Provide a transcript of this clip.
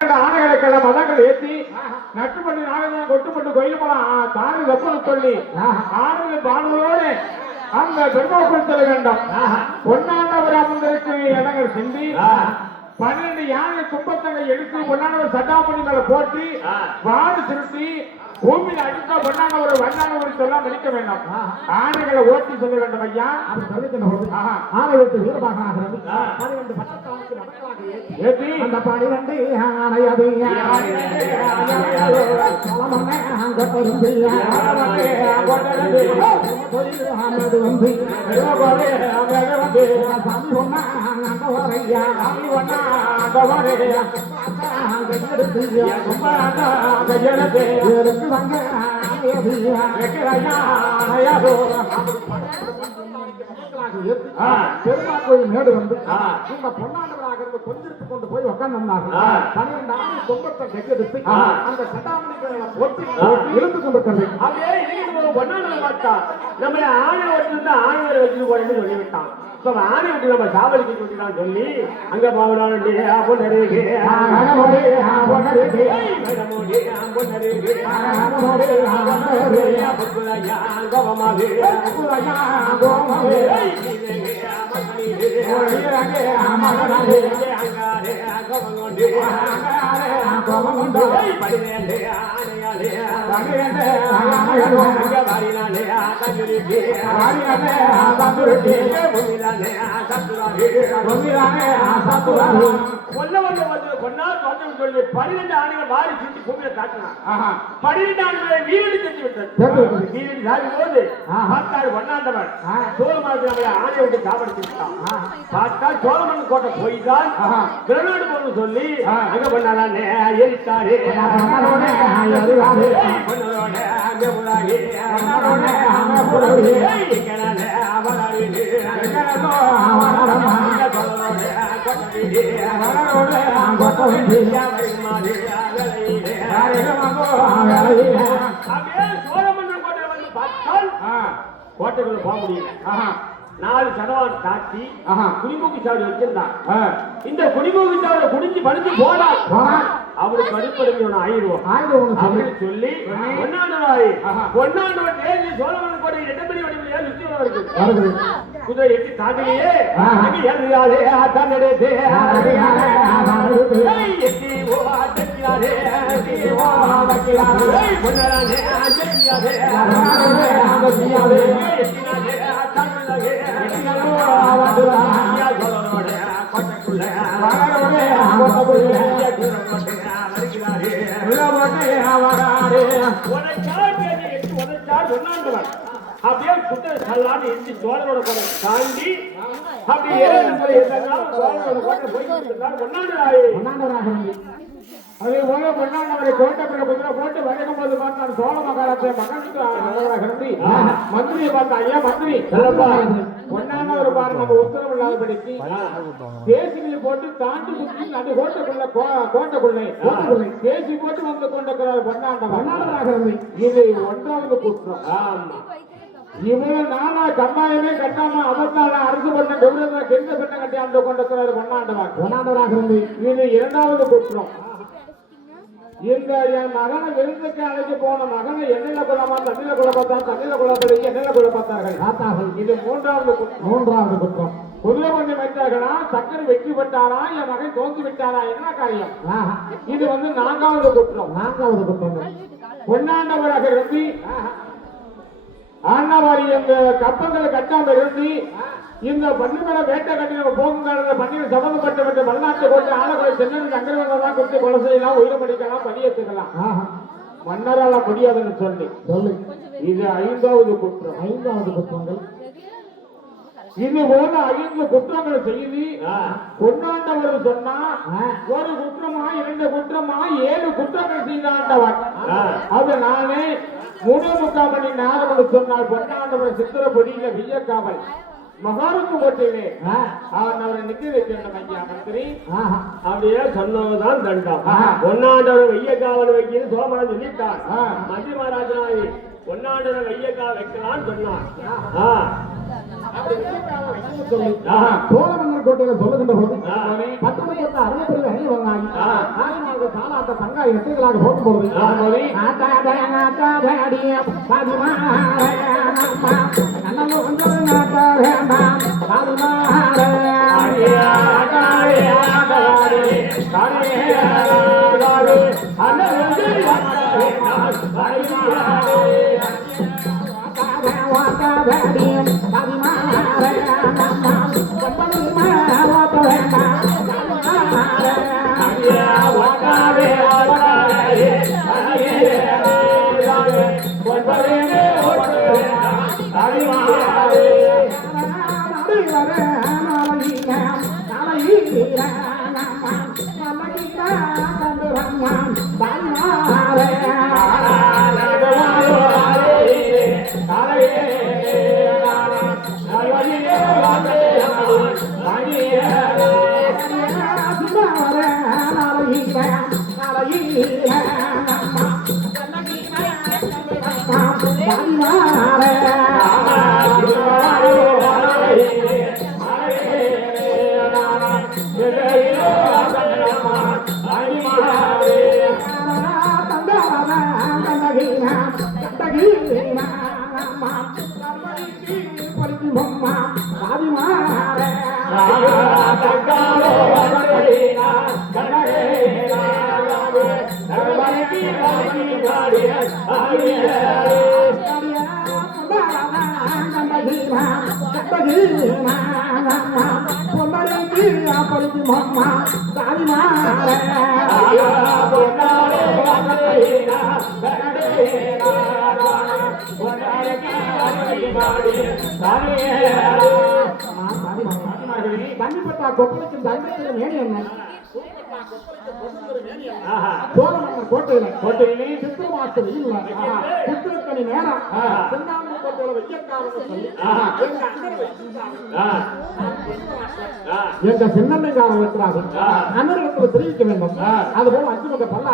ஆணைகளுக்கெல்லாம் மதங்கள் ஏற்றி நட்டுப்பட்டு நாடுகள் கொட்டுப்பட்டு கோயிலுமெல்லாம் தானி வெப்பம் சொல்லி ஆணைகள் பாடுவதோடு அந்த பெருமாள் செல்ல வேண்டும். பொன்னாண்டவர் அமர்ந்திருக்கு இடங்கள் சிந்தி 12 யானை துன்பத்தங்களை எடுத்து பொன்னாண்டவர் சட்டாமணி மேல போற்றி வாடு திருத்தி பூமியில் அடித்தா பொன்னாண்டவர் வண்ணாண்டவர் சொல்ல நினைக்க வேண்டாம். ஆணைகளை ஓட்டி சொல்ல வேண்டும் ஐயா. அது சொல்லிக்கணும். ஆணை ஓட்டு வீரபாகனாகிறது 12 பட்டத்தாளுக்கு நடக்கலாக ஏற்றி அந்த 12 ஆணையது பெருமாள் கோயில் மேடு வந்து இந்த பொன்னாண்டவராக இருந்து கொஞ்சிட்டு கொண்டு போய் உட்கார்ந்தார்கள். 12 ஆண்டு தொம்பத்தை கெடுத்து அந்த சட்டாமணிகளை போட்டு இழுத்து கொண்டிருக்கிறது. அதே பொன்னாண்டவர் பார்த்தா நம்ம ஆணை வச்சிருந்தா ஆணையரை வச்சுட்டு போறேன்னு சொல்லிவிட்டான். ஆணை விட்டு நம்ம சாவடிக்கு சொல்லிட்டான் சொல்லி அங்க போனாலும் சொல்லி 12 ஆணைகள் வாரி சுற்றி பூமியில தாக்கினான். 12 ஆணைகளை வீரடி செஞ்சு விட்டது. வீரடி சாகும் போது பார்த்தாள் பொன்னாண்டவர் சோழமானது நம்மளை ஆணை விட்டு சாப்பிட்டு விட்டான். பார்த்தால் சோழமன் கோட்டை போய்தான் திருநாடு போன்னு சொல்லி அங்க பண்ணாலே எரித்தாரு கோட்டைக்குள்ள போக முடியல. 4 சதவான் சாட்சி குடிமூக்கி சாவடி வச்சிருந்தான். இந்த குடிமூக்கி சாவடி குடிஞ்சு படிச்சு போனா அவருக்கு அடிப்படையான 1000 அப்படின்னு சொல்லி பொன்னாண்டவர் தேதி சோழமன் கோட்டை 8 மணி வடிவிலே சுத்தி இருக்கு. குதிரை எட்டி தாண்டிலேயே அப்படியே குட்டை கல்லான்னு எரிஞ்சு சோழனோட கோட்டை தாண்டி அப்படியே அதே போல பொன்னாண்டவரை கோட்டைக்குள்ள குதிரை போட்டு வரைக்கும் போது பார்த்தார் சோழ மகாராஜா மகனுக்கு மந்திரியை பார்த்தா ஐயா மந்திரி பொன்னாண்டவர் பாரு நம்ம உத்தரவு இல்லாதபடிக்கு தேசிகளை போட்டு தாண்டி சுற்றி நடு கோட்டைக்குள்ளே தேசி போட்டு வந்து கொண்டிருக்கிறார் பொன்னாண்டவர். இது 1வது குற்றம். இவ்வளவு நாளா கம்மாயமே கட்டாம அவத்தால அரசு பண்ண கௌரவ கெந்த பெண்ணை கட்டி அந்த கொண்டிருக்கிறார் பொன்னாண்டவராக இருந்து. இது 2வது குற்றம். இந்த என் மகனை விருந்துக்கு அழைத்து போன மகனை எண்ணெயில கொள்ளமா தண்ணியில கொள்ள பார்த்தான், தண்ணியில கொள்ளப்படிக்கு எண்ணெயில கொள்ள பார்த்தார்கள். இது 3வது குற்றம். குதிரை பண்ணி வைத்தார்களா, சக்கரை வெற்றி பெற்றாரா, என் மகன் தோந்து விட்டாரா, என்ன காரியம்? இது 4வது குற்றம். பொன்னாண்டவராக இருந்து ஆண்டவாரி இந்த கப்பங்களை கட்டாம இருந்து இந்த பன்னிமலை வேட்டை கட்டின போக்குங்கால பன்னியில் சம்பந்தப்பட்ட மல்லாட்டு கொண்டு ஆலக்குறை சென்னை அங்கிரவங்கதான் கொடுத்து கொலை செய்யலாம், உயிரை படிக்கலாம், பணியேற்றுக்கலாம். மன்னரால முடியாதுன்னு சொல்லி இது 5வது குற்றம். 5வது குற்றங்கள். இது போல 5 குற்றங்களை செய்து பொன்னாண்டவர் சொன்னா ஒரு குற்றமா 2 குற்றமா 7 குற்றங்கள் செய்த ஆண்டவர். அது நானே 3.25 மணி நேரம் சொன்னால் பொன்னாண்டவர் சித்திரப்பொடியில விஜயக்காவல் மகாருக்கு போட்டியிலே அவரை நிக்க வைக்கணும் ஐயா மந்திரி. அப்படியே சொன்னதுதான் தண்டம். பொன்னாண்டவர் வெய்யக்காவல் வைக்கிறது சோமரன் சொல்லிட்டார். மந்திரி மகாராஜனாய் பொன்னாண்டவர் வெய்யக்காவல் வைக்கலான்னு சொன்னார். அப்படி வெள்ளைக்காரன் வணங்க சொல்லி ஆஹா. சோழ மன்னர் கோட்டையில சொல்லுகின்ற போது ஆஹா. 19 அறுபத்தி அணி வந்தாங்க ஆதிநாளுக்கு தாலாட்ட தங்காய் எட்டைகளாக போகும் பொழுது ஆமாடி. நன்னல்ல வந்தது நாட்ட வேண்டாம் பாதுமாறே தண்ணிப்பட்டா கொப்பளிக்கும் தங்கத்தில் மேனி என்ன சோழ மன்னர் கோட்டையில சித்திர மாசம் வெயில் சித்திரக்கணி நேரம் சின்னாமணி கோட்டையில வெய்யக்காரன்னு சொல்லி எங்க அண்ணனை வச்சிருந்தாங்க. எங்க சின்னண்ணைக்காரன் இருக்கிறார்கள் அண்ணனுக்கு தெரிவிக்க வேண்டும். அதுபோல 5 பக்க பல்ல